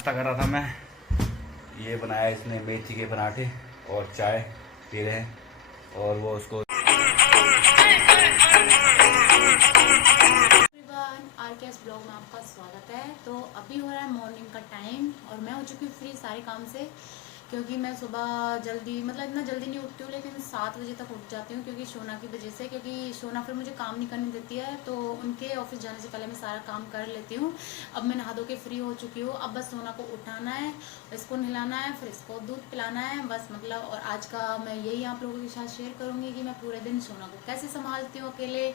नाश्ता कर रहा था मैं। ये बनाया इसने मेथी के पराठे और चाय पी रहे हैं और वो उसको आरकेएस ब्लॉग में आपका स्वागत है। तो अभी हो रहा है मॉर्निंग का टाइम और मैं हो चुकी हूँ फ्री सारे काम से, क्योंकि मैं सुबह जल्दी इतना जल्दी नहीं उठती हूँ, लेकिन 7 बजे तक उठ जाती हूँ क्योंकि शोना की वजह से। क्योंकि शोना फिर मुझे काम नहीं करने देती है, तो उनके ऑफिस जाने से पहले मैं सारा काम कर लेती हूँ। अब मैं नहा धो के फ्री हो चुकी हूँ। अब बस सोना को उठाना है, इसको नहलाना है, फिर इसको दूध पिलाना है बस। और आज का मैं यही आप लोगों के साथ शेयर करूँगी कि मैं पूरे दिन सोना को कैसे संभालती हूँ अकेले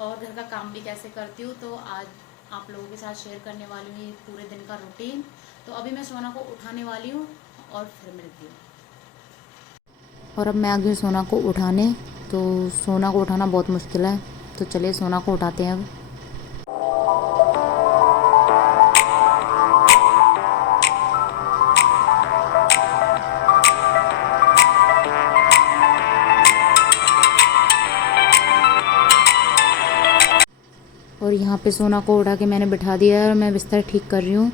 और घर का काम भी कैसे करती हूँ। तो आज आप लोगों के साथ शेयर करने वाली हूँ पूरे दिन का रूटीन। तो अभी मैं सोना को उठाने वाली हूँ और फिर मिलती हूँ। और अब मैं आ गई सोना को उठाने। तो सोना को उठाना बहुत मुश्किल है, तो चलिए सोना को उठाते हैं अब। और यहाँ पे सोना को उठा के मैंने बिठा दिया है और मैं बिस्तर ठीक कर रही हूँ।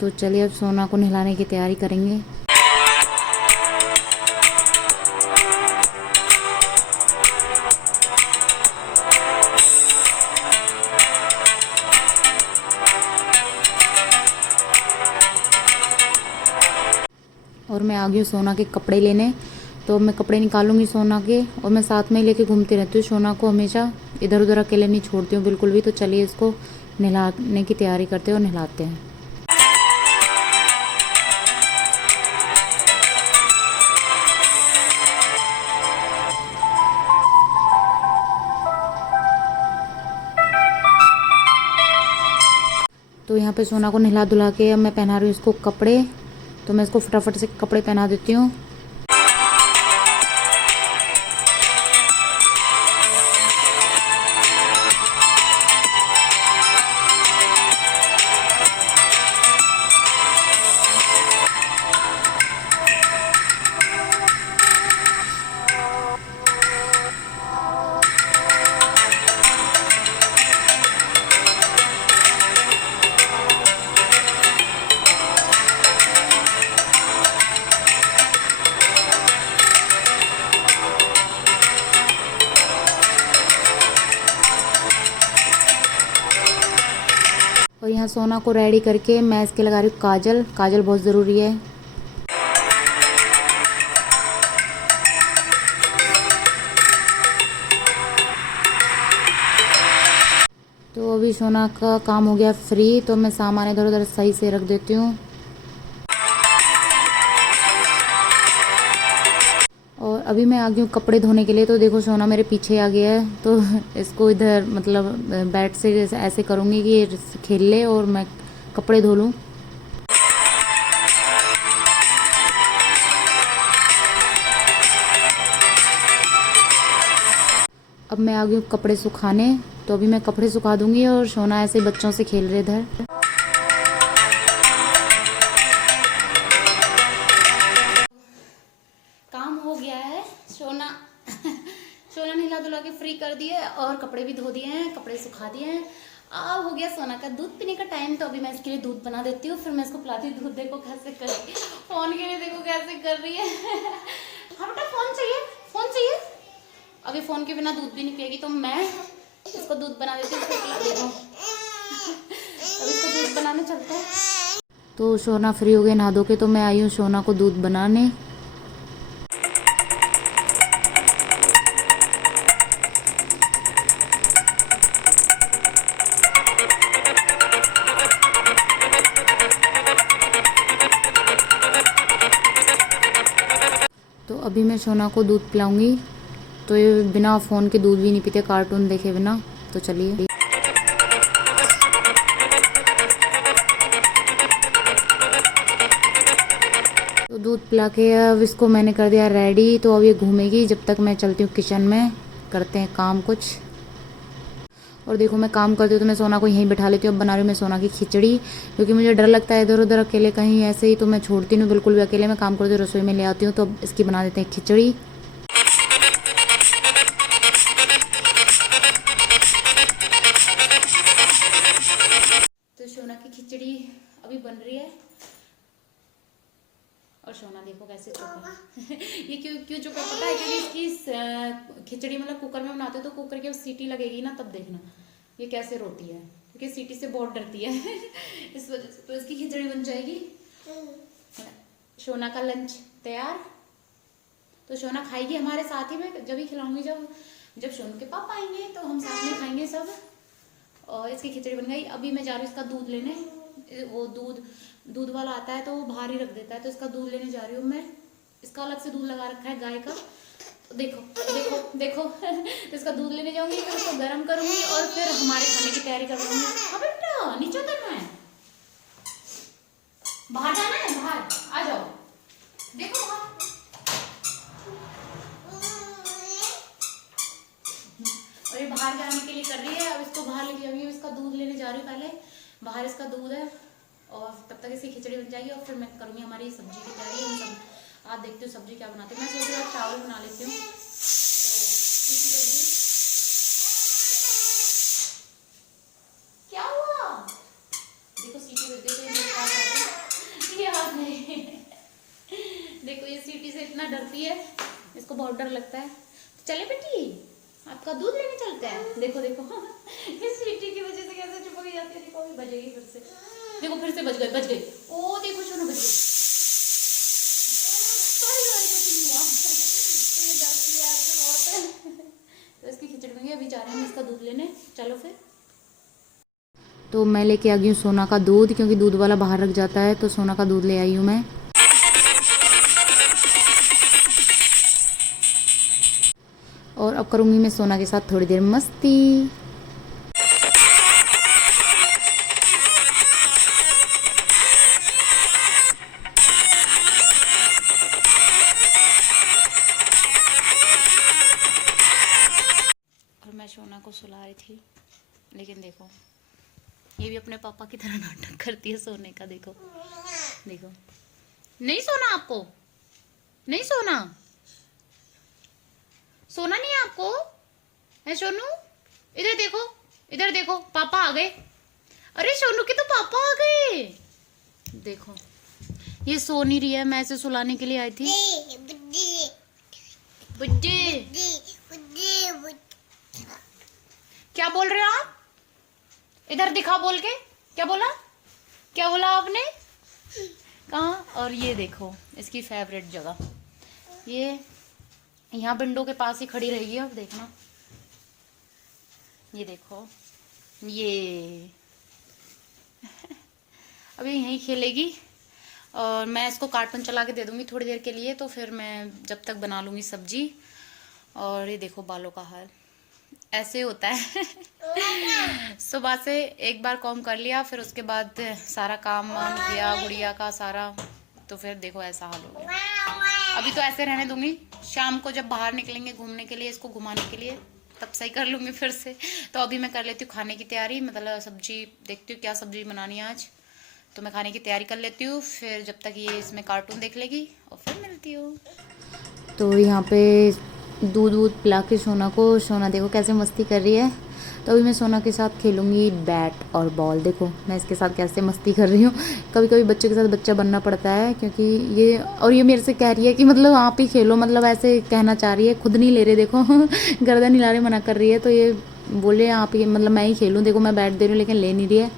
तो चलिए अब सोना को नहलाने की तैयारी करेंगे। और मैं आ गई हूँ सोना के कपड़े लेने। तो मैं कपड़े निकालूंगी सोना के और मैं साथ में ही लेके घूमती रहती हूँ सोना को, हमेशा इधर उधर अकेले नहीं छोड़ती हूँ बिल्कुल भी। तो चलिए इसको नहलाने की तैयारी करते हैं और नहलाते हैं। तो यहाँ पे सोना को नहला धुला के अब मैं पहना रही हूँ इसको कपड़े। तो मैं इसको फटाफट से कपड़े पहना देती हूँ। और यहाँ सोना को रेडी करके मैं इसके लगा रही हूँ काजल। काजल बहुत ज़रूरी है। तो अभी सोना का काम हो गया फ्री, तो मैं सामान इधर उधर सही से रख देती हूँ। और अभी मैं आ गई हूँ कपड़े धोने के लिए। तो देखो सोना मेरे पीछे आ गया है, तो इसको इधर बैट से ऐसे करूँगी कि ये खेल ले और मैं कपड़े धो लूँ। अब मैं आ गई हूँ कपड़े सुखाने। तो अभी मैं कपड़े सुखा दूँगी और सोना ऐसे बच्चों से खेल रहे इधर। काम हो गया है। सोना नहला धुला के फ्री कर दिए और कपड़े भी धो दिए हैं, कपड़े सुखा दिए हैं। अब हो गया सोना का दूध पीने का टाइम। तो अभी मैं इसके लिए दूध बना देती हूँ, फिर मैं इसको पिलाती हूँ दूध। देखो कैसे कर रही है, फोन के लिए देखो कैसे कर रही है। हाँ बेटा फोन चाहिए, फोन चाहिए। अभी फोन के बिना दूध भी नहीं पिएगी, तो मैं इसको दूध बना देती हूँ, फिर पिला देती हूँ। अब इसको दूध बनाने चलते हैं। तो सोना फ्री हो गए नहा धो के, तो मैं आई हूँ सोना को दूध बनाने। तो अभी मैं सोना को दूध पिलाऊंगी। तो ये बिना फ़ोन के दूध भी नहीं पीते, कार्टून देखे बिना। तो चलिए तो दूध पिला के अब इसको मैंने कर दिया रेडी। तो अब ये घूमेगी, जब तक मैं चलती हूँ किचन में, करते हैं काम कुछ। और देखो मैं काम करती हूँ तो मैं सोना को यहीं बैठा लेती हूँ। अब बना रही हूँ मैं सोना की खिचड़ी, क्योंकि मुझे डर लगता है इधर उधर अकेले कहीं ऐसे ही, तो मैं छोड़ती नहीं बिल्कुल भी। अकेले मैं काम करती हूँ, रसोई में ले आती हूँ। तो अब इसकी बना देते हैं खिचड़ी। तो सोना की खिचड़ी अभी बन रही है। और सोना देखो कैसे चुप है। ये क्यों क्यों चुप है पता है? क्योंकि इसकी खिचड़ी मतलब कुकर में बनाते हो तो कुकर की सीटी लगेगी ना, तब देखना ये कैसे रोती है, क्योंकि सीटी से बहुत डरती है। इस वजह से तो इसकी खिचड़ी बन जाएगी। सोना का लंच तैयार। तो सोना खाएगी हमारे साथ ही में, जब ही खिलाऊंगी, जब सोनू के पापा आएंगे तो हम साथ में खाएंगे सब। और इसकी खिचड़ी बन गई। अभी मैं जा रही हूँ इसका दूध लेने। वो दूध वाला आता है तो वो बाहर ही रख देता है, तो इसका दूध लेने जा रही हूँ मैं। इसका अलग से दूध लगा रखा है गाय का। तो देखो देखो देखो। तो इसका दूध लेने जाऊंगी, फिर उसको गर्म करूंगी और फिर हमारे खाने की तैयारी कर लूंगी। हाँ बेटा, नीचे उतरना है, बाहर जाना है, बाहर आ जाओ। देखो बाहर। और ये बाहर जाने के लिए कर रही है। अब इसको बाहर लेके जाऊंगी, इसका दूध लेने जा रही हूँ पहले। बाहर इसका दूध है और तब तक इसकी खिचड़ी बन जाएगी और फिर मैं करूंगी हमारी सब्जी की तैयारी। हम सब आप देखते हो सब्जी क्या बनाते हैं। मैं सोच रही हूँ चावल बना लेती हूँ। तो क्या हुआ? देखो सीटी बज गई। देखो ये सीटी से इतना डरती है, इसको बहुत डर लगता है। तो चले बेटी, आपका दूध लेने चलते हैं। देखो देखो इस सीटी की वजह से कैसे चुप हो जाती है। देखो अभी बजेगी फिर से। देखो फिर से बज गई। ओ देखो सोना बज गई। ये डरती है आज बहुत। तो इसकी खिचड़ी बन गई। अभी जा रहे हैं इसका दूध लेने। चलो फिर। तो मैं लेके आ गई हूँ सोना का दूध, क्योंकि दूध वाला बाहर रख जाता है, तो सोना का दूध ले आई हूँ मैं। और अब करूँगी मैं सोना के साथ थोड़ी देर मस्ती। और मैं सोना को सुला रही थी, लेकिन देखो ये भी अपने पापा की तरह नाटक करती है सोने का। देखो देखो, नहीं सोना आपको, नहीं सोना, सोना नहीं है आपको है सोनू। इधर देखो पापा आ गए। अरे सोनू के तो पापा आ गए। देखो ये सो नहीं रही है, मैं इसे सुलाने के लिए आई थी। बुड्ढी क्या बोल रहे हो आप? इधर दिखा बोल के। क्या बोला आपने? कहाँ? और ये देखो इसकी फेवरेट जगह, ये यहाँ विंडो के पास ही खड़ी रहेगी। अब देखना, ये देखो ये अभी यहीं खेलेगी। और मैं इसको कार्टून चला के दे दूंगी थोड़ी देर के लिए, तो फिर मैं जब तक बना लूँगी सब्जी। और ये देखो बालों का हाल ऐसे होता है। सुबह से एक बार कॉम कर लिया, फिर उसके बाद सारा काम वाम किया गुड़िया का सारा, तो फिर देखो ऐसा हाल हो गया। अभी तो ऐसे रहने दूंगी, शाम को जब बाहर निकलेंगे घूमने के लिए, इसको घुमाने के लिए, तब सही कर लूँगी फिर से। तो अभी मैं कर लेती हूँ खाने की तैयारी, मतलब सब्जी देखती हूँ क्या सब्जी बनानी है आज। तो मैं खाने की तैयारी कर लेती हूँ, फिर जब तक ये इसमें कार्टून देख लेगी और फिर मिलती हूँ। तो यहाँ पे दूध पिला के सोना देखो कैसे मस्ती कर रही है। तो अभी मैं सोना के साथ खेलूँगी बैट और बॉल। देखो मैं इसके साथ कैसे मस्ती कर रही हूँ। कभी कभी बच्चे के साथ बच्चा बनना पड़ता है, क्योंकि ये मेरे से कह रही है कि मतलब आप ही खेलो, मतलब ऐसे कहना चाह रही है, खुद नहीं ले रहे। देखो गर्दन हिला रही, मना कर रही है। तो ये बोले आप ही, मतलब मैं ही खेलूँ। देखो मैं बैट दे रही हूँ लेकिन ले नहीं रही है।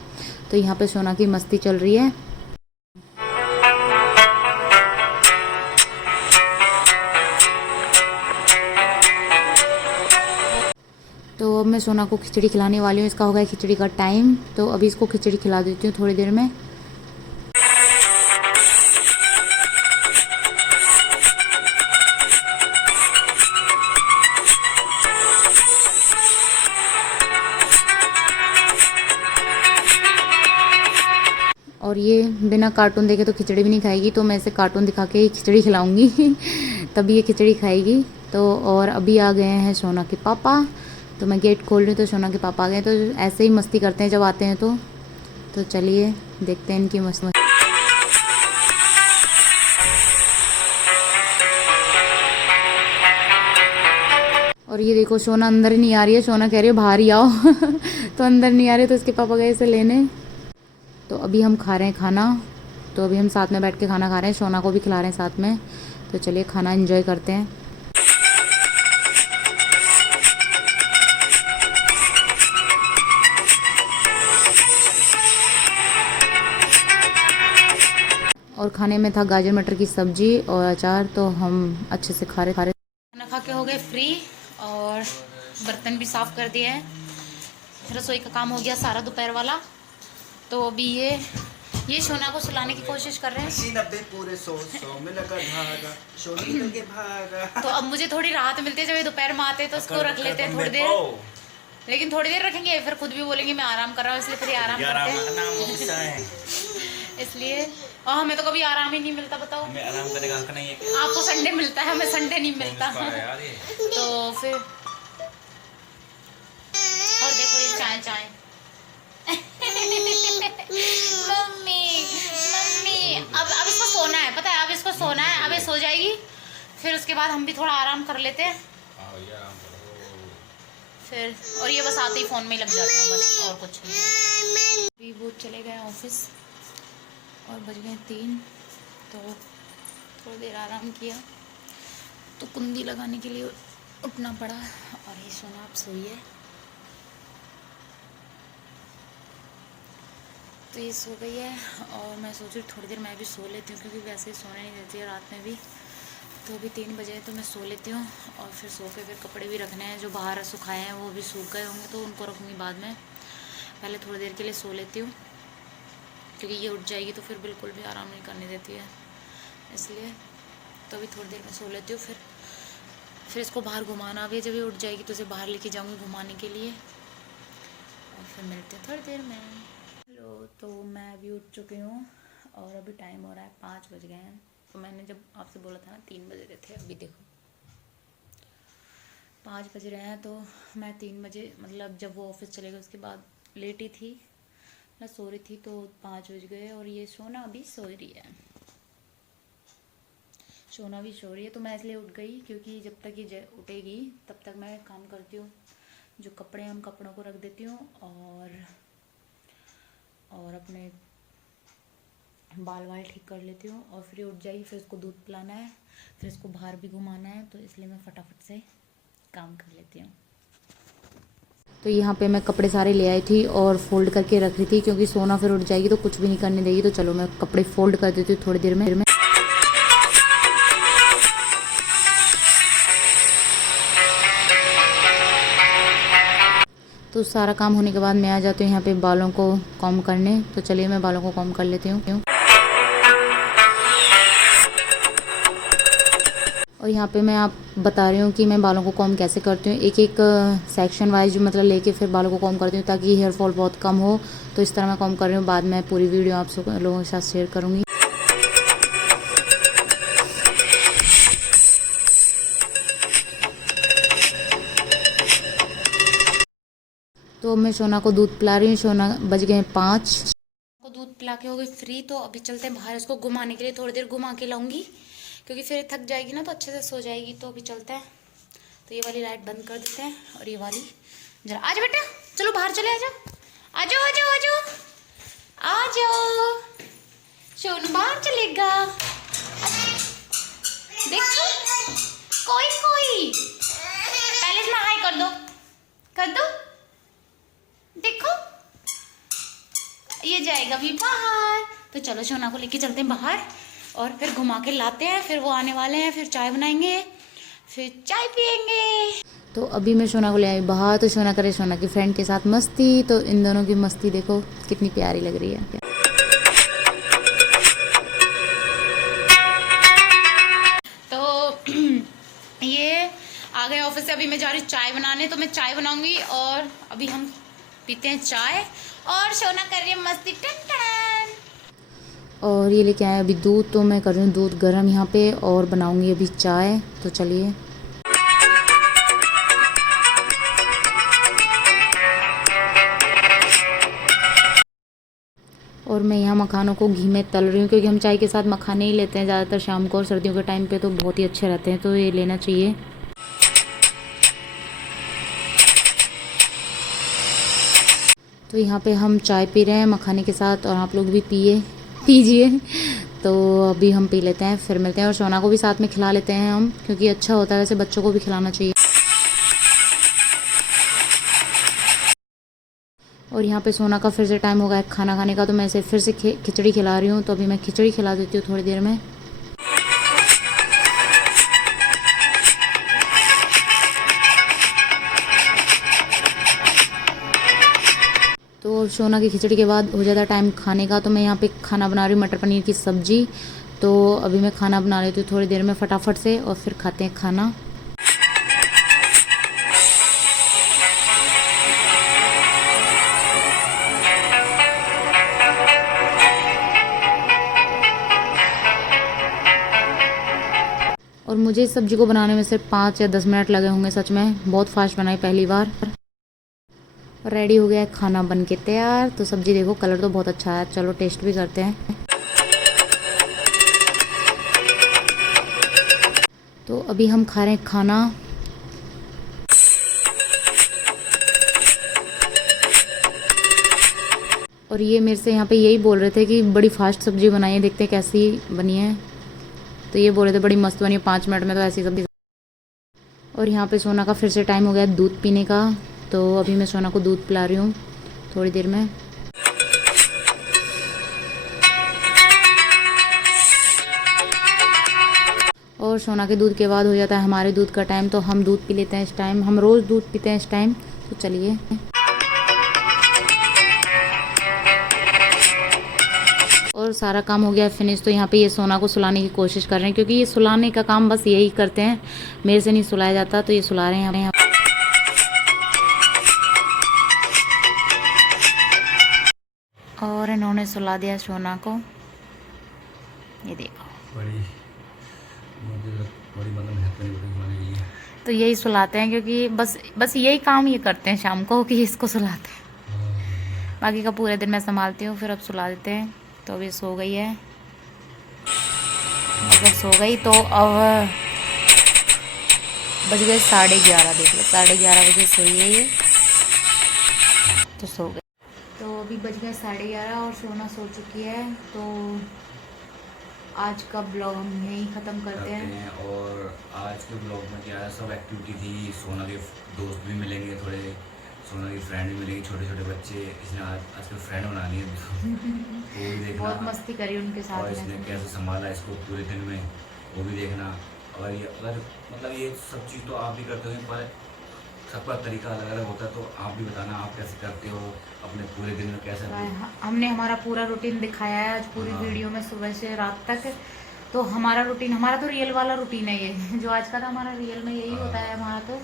तो यहाँ पर सोना की मस्ती चल रही है। तो अब मैं सोना को खिचड़ी खिलाने वाली हूँ। इसका हो गया खिचड़ी का टाइम, तो अभी इसको खिचड़ी खिला देती हूँ थोड़ी देर में। और ये बिना कार्टून देखे तो खिचड़ी भी नहीं खाएगी, तो मैं इसे कार्टून दिखा के ही खिचड़ी खिलाऊंगी। तभी ये खिचड़ी खाएगी। तो और अभी आ गए हैं सोना के पापा। तो मैं गेट खोल रही हूँ तो सोना के पापा आ गए। तो ऐसे ही मस्ती करते हैं जब आते हैं। तो चलिए देखते हैं इनकी मस्ती। और ये देखो सोना अंदर ही नहीं आ रही है। सोना कह रही है बाहर ही आओ। तो अंदर नहीं आ रही, तो इसके पापा गए इसे लेने। तो अभी हम खा रहे हैं खाना। तो अभी हम साथ में बैठ के खाना खा रहे हैं, सोना को भी खिला रहे हैं साथ में। तो चलिए खाना एंजॉय करते हैं। और खाने में था गाजर मटर की सब्जी और अचार, तो हम अच्छे से खा रहे। खाना खा के हो गए फ्री और बर्तन भी साफ़ कर दिए हैं। रसोई का काम हो गया सारा दोपहर वाला। तो अभी ये सोना को सुलाने की कोशिश कर रहे हैं। पूरे 100 में लगा धागा, सोनी करके भागा। तो अब मुझे थोड़ी राहत मिलती है, जब ये दोपहर में आते हैं तो इसको रख लेते हैं थोड़ी देर, लेकिन थोड़ी देर रखेंगे फिर खुद भी बोलेंगे मैं आराम कर रहा हूँ, इसलिए फिर आराम करते हैं। इसलिए और हमें तो कभी आराम ही नहीं मिलता, बताओ। हमें आराम करने का हक नहीं है। आपको संडे मिलता है, हमें संडे नहीं मिलता। तो फिर और देखो ये चाय मम्मी अब इसको सोना है, पता है, अब इसको सोना है। अब ये सो जाएगी, फिर उसके बाद हम भी थोड़ा आराम कर लेते हैं फिर। और ये बस आते ही फ़ोन में ही लग जाते हैं बस, और कुछ नहीं। अभी वो चले गए ऑफिस और बज गए 3, तो थोड़ी देर आराम किया तो कुंडी लगाने के लिए उठना पड़ा। और ये सोना आप सोई है, तो ये सो गई है और मैं सोच रही थोड़ी देर मैं भी सो लेती हूँ, क्योंकि वैसे ही सोने नहीं देती है रात में भी। तो अभी 3 बजे तो मैं सो लेती हूँ और फिर सो के फिर कपड़े भी रखने हैं, जो बाहर सुखाए हैं वो भी सूख गए होंगे, तो उनको रखूँगी बाद में। पहले थोड़ी देर के लिए सो लेती हूँ, क्योंकि ये उठ जाएगी तो फिर बिल्कुल भी आराम नहीं करने देती है, इसलिए। तो अभी थोड़ी देर में सो लेती हूँ, फिर इसको बाहर घुमाना भी है। जब ये उठ जाएगी तो इसे बाहर लेके जाऊँगी घुमाने के लिए, और फिर मिलते हैं थोड़ी देर में। हेलो, तो मैं अभी उठ चुकी हूँ और अभी टाइम हो रहा है 5 बज गए हैं। तो मैंने जब आपसे बोला था ना 3 बजे रहे थे, अभी देखो 5 बज रहे हैं। तो मैं 3 बजे, मतलब जब वो ऑफिस चले गए उसके बाद लेटी थी, मैं सो रही थी, तो 5 बज गए। और ये सोना अभी सो रही है, सोना भी सो रही है। तो मैं इसलिए उठ गई, क्योंकि जब तक ये उठेगी तब तक मैं काम करती हूँ, जो कपड़े हैं उन कपड़ों को रख देती हूँ और अपने बाल वाल ठीक कर लेती हूँ। और फिर उठ जाएगी, फिर उसको दूध पिलाना है, फिर इसको बाहर भी घुमाना है, तो इसलिए मैं फटाफट से काम कर लेती हूँ। तो यहाँ पे मैं कपड़े सारे ले आई थी और फोल्ड करके रख रही थी, क्योंकि सोना फिर उठ जाएगी तो कुछ भी नहीं करने देगी। तो चलो मैं कपड़े फोल्ड कर देती हूँ थोड़ी देर में। तो सारा काम होने के बाद मैं आ जाती हूँ यहाँ पे बालों को कॉम्ब करने। तो चलिए मैं बालों को कॉम्ब कर लेती हूँ। और यहाँ पे मैं आप बता रही हूँ कि मैं बालों को कॉम्ब कैसे करती हूँ, एक एक सेक्शन वाइज मतलब लेके फिर बालों को कॉम्ब करती हूँ, ताकि हेयर फॉल बहुत कम हो। तो इस तरह मैं कॉम्ब कर रही हूँ। बाद में पूरी वीडियो आप सब लोगों के साथ शेयर करूँगी। तो मैं सोना को दूध पिला रही हूँ। सोना बज गए 5 को दूध पिला के हो गई फ्री। तो अभी चलते हैं बाहर, इसको घुमाने के लिए। थोड़ी देर घुमा के लाऊंगी, क्योंकि फिर थक जाएगी ना तो अच्छे से सो जाएगी। तो अभी चलते हैं। तो ये वाली लाइट बंद कर देते हैं और ये वाली जरा। आज बेटा चलो बाहर चले, आ जाओ आ जाओ आ जाओ आ जाओ आ जाओ। सोनू बाहर चलेगा, देखो कोई पहले इसमें हाय कर दो देखो, ये जाएगा भी बाहर। तो चलो सोना को लेके चलते हैं बाहर और फिर घुमा के लाते हैं। फिर वो आने वाले हैं, फिर चाय बनाएंगे, फिर चाय पियेंगे। तो अभी मैं सोना को ले आई बाहर। तो सोना करे सोना की फ्रेंड के साथ मस्ती। तो इन दोनों की मस्ती देखो कितनी प्यारी लग रही है। तो ये आ गए ऑफिस से। अभी मैं जा रही हूँ चाय बनाने। तो मैं चाय बनाऊंगी और अभी हम पीते हैं चाय। और सोना कर रही है मस्ती टन। और ये लेके आए अभी दूध। तो मैं कर रही हूँ दूध गर्म यहाँ पे और बनाऊंगी अभी चाय। तो चलिए। और मैं यहाँ मखानों को घी में तल रही हूँ, क्योंकि हम चाय के साथ मखाने ही लेते हैं ज़्यादातर शाम को, और सर्दियों के टाइम पे तो बहुत ही अच्छे रहते हैं, तो ये लेना चाहिए। तो यहाँ पे हम चाय पी रहे हैं मखाने के साथ, और आप लोग भी पिए। पीजिए। तो अभी हम पी लेते हैं, फिर मिलते हैं। और सोना को भी साथ में खिला लेते हैं हम, क्योंकि अच्छा होता है, वैसे बच्चों को भी खिलाना चाहिए। और यहाँ पे सोना का फिर से टाइम हो गया है खाना खाने का, तो मैं इसे फिर से खिचड़ी खिला रही हूँ। तो अभी मैं खिचड़ी खिला देती हूँ थोड़ी देर में। तो सोना की खिचड़ी के बाद हो जाता है टाइम खाने का। तो मैं यहाँ पे खाना बना रही हूँ, मटर पनीर की सब्ज़ी। तो अभी मैं खाना बना लेती हूँ थोड़ी देर में फटाफट से, और फिर खाते हैं खाना। और मुझे इस सब्ज़ी को बनाने में सिर्फ 5 या 10 मिनट लगे होंगे। सच में बहुत फास्ट बनाई पहली बार। रेडी हो गया है खाना बन के तैयार। तो सब्ज़ी देखो, कलर तो बहुत अच्छा है। चलो टेस्ट भी करते हैं। तो अभी हम खा रहे हैं खाना। और ये मेरे से यहाँ पे यही बोल रहे थे कि बड़ी फास्ट सब्ज़ी बनाई है, देखते हैं कैसी बनी है। तो ये बोल रहे थे बड़ी मस्त बनी है, 5 मिनट में तो ऐसी सब्ज़ी। और यहाँ पे सोना का फिर से टाइम हो गया दूध पीने का। तो अभी मैं सोना को दूध पिला रही हूँ थोड़ी देर में। और सोना के दूध के बाद हो जाता है हमारे दूध का टाइम। तो हम दूध पी लेते हैं इस टाइम, हम रोज़ दूध पीते हैं इस टाइम। तो चलिए। और सारा काम हो गया फिनिश। तो यहाँ पे ये सोना को सुलाने की कोशिश कर रहे हैं, क्योंकि ये सुलाने का काम बस यही करते हैं, मेरे से नहीं सुलाया जाता। तो ये सुला रहे हैं यहाँ। और इन्होंने सुला दिया सोना को, ये देखो। बड़ी मतलब मेहनत करनी पड़ेगी सुलाने के लिए। तो यही सुलाते हैं, क्योंकि बस यही काम ये करते हैं शाम को, कि इसको सुलाते हैं। बाकी का पूरे दिन मैं संभालती हूँ। फिर अब सुला देते हैं। तो अभी सो गई है, अगर सो गई तो अब बज गए 11:30। देख लो 11:30 बजे सोई है ये, तो सो गई। तो अभी बज गए 11:30 और सोना सो चुकी है। तो आज का ब्लॉग हम यहीं ख़त्म करते हैं। और आज के ब्लॉग में क्या है, सब एक्टिविटी थी। सोना के दोस्त भी मिलेंगे थोड़े, सोना की फ्रेंड भी मिलेगी, छोटे छोटे बच्चे। इसने आजकल फ्रेंड बना लिए वो भी देखना। बहुत मस्ती करी उनके साथ और इसने कैसे संभाला इसको पूरे दिन में, वो भी देखना। और ये अगर मतलब ये सब चीज़ तो आप भी करते हो, पर सबका तरीका अलग अलग होता है। तो आप भी बताना आप कैसे करते हो अपने पूरे दिन में, कैसे। हमने हमारा पूरा रूटीन दिखाया है आज पूरी वीडियो में, सुबह से रात तक। तो हमारा रूटीन, हमारा तो रियल वाला रूटीन है ये, जो आज का था हमारा रियल में यही होता है। हमारा तो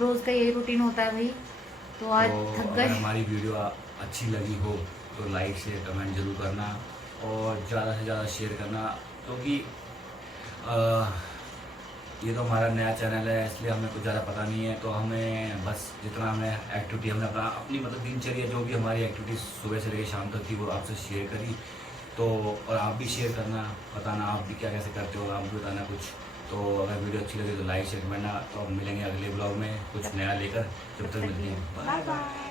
रोज़ का यही रूटीन होता है भाई। तो आज थक गए। हमारी वीडियो अच्छी लगी हो तो लाइक शेयर कमेंट जरूर करना, और ज़्यादा से ज़्यादा शेयर करना, क्योंकि ये तो हमारा नया चैनल है, इसलिए हमें कुछ ज़्यादा पता नहीं है। तो हमें बस जितना हमें एक्टिविटी, हमने अपनी मतलब दिनचर्या जो भी हमारी एक्टिविटी सुबह से लेकर शाम तक थी, वो आपसे शेयर करी। तो और आप भी शेयर करना, बताना आप भी क्या कैसे करते हो, आप भी बताना कुछ। तो अगर वीडियो अच्छी लगे तो लाइक शेयर करना। तो मिलेंगे अगले ब्लॉग में कुछ नया लेकर। जब तक मिलते हैं, बाय बाय।